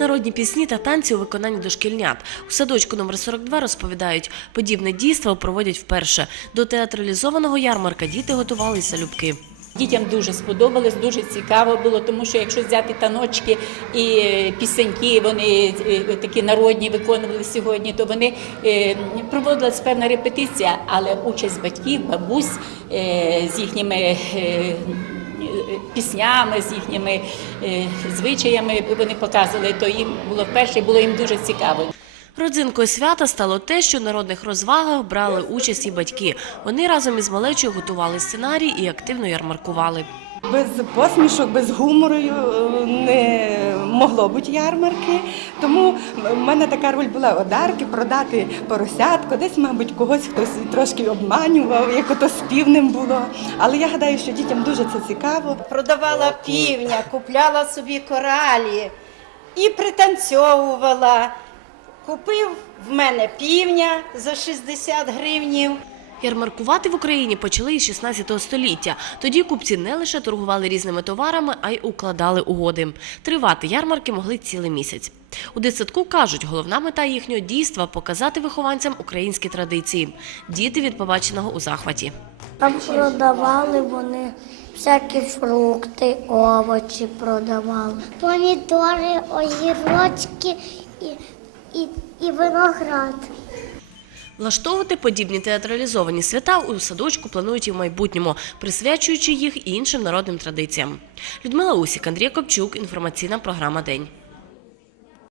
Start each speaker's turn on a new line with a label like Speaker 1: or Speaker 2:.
Speaker 1: Народні пісні та танці у виконанні дошкільнят. У садочку номер 42 розповідають, подібне дійство проводять вперше. До театралізованого ярмарка діти готувалися залюбки.
Speaker 2: Дітям дуже сподобалось, дуже цікаво було, тому що якщо взяти таночки і е, пісеньки, вони е, такі народні виконували сьогодні, то вони е, проводилась певна репетиція, але участь батьків, бабусь е, з їхніми. Піснями з їхніми е, звичаями вони показували, то їм було вперше, було їм дуже цікаво.
Speaker 1: Родзинкою свята стало те, що в народних розвагах брали участь і батьки. Вони разом із малечою готували сценарій і активно ярмаркували.
Speaker 3: Без посмішок, без гумору е, не могло бути ярмарки. Тому в мене така роль була одарки, продати поросятку. Десь, мабуть, когось хтось трошки обманював, як ото з півнем було. Але я гадаю, що дітям дуже це цікаво.
Speaker 4: продавала півня, купляла собі коралі і пританцьовувала. Купив в мене півня за 60 гривнів.
Speaker 1: Ярмаркувати в Україні почали із 16 століття. Тоді купці не лише торгували різними товарами, а й укладали угоди. Тривати ярмарки могли цілий місяць. У дитсадку кажуть, головна мета їхнього дійства показати вихованцям українські традиції. Діти від побаченого у захваті.
Speaker 5: Там продавали вони всякі фрукти, овочі продавали. Помідори, огірочки і, і, і виноград.
Speaker 1: Влаштовувати подібні театралізовані свята у садочку планують і в майбутньому, присвячуючи їх і іншим народним традиціям. Людмила Усік, Андрій Копчук, інформаційна програма День.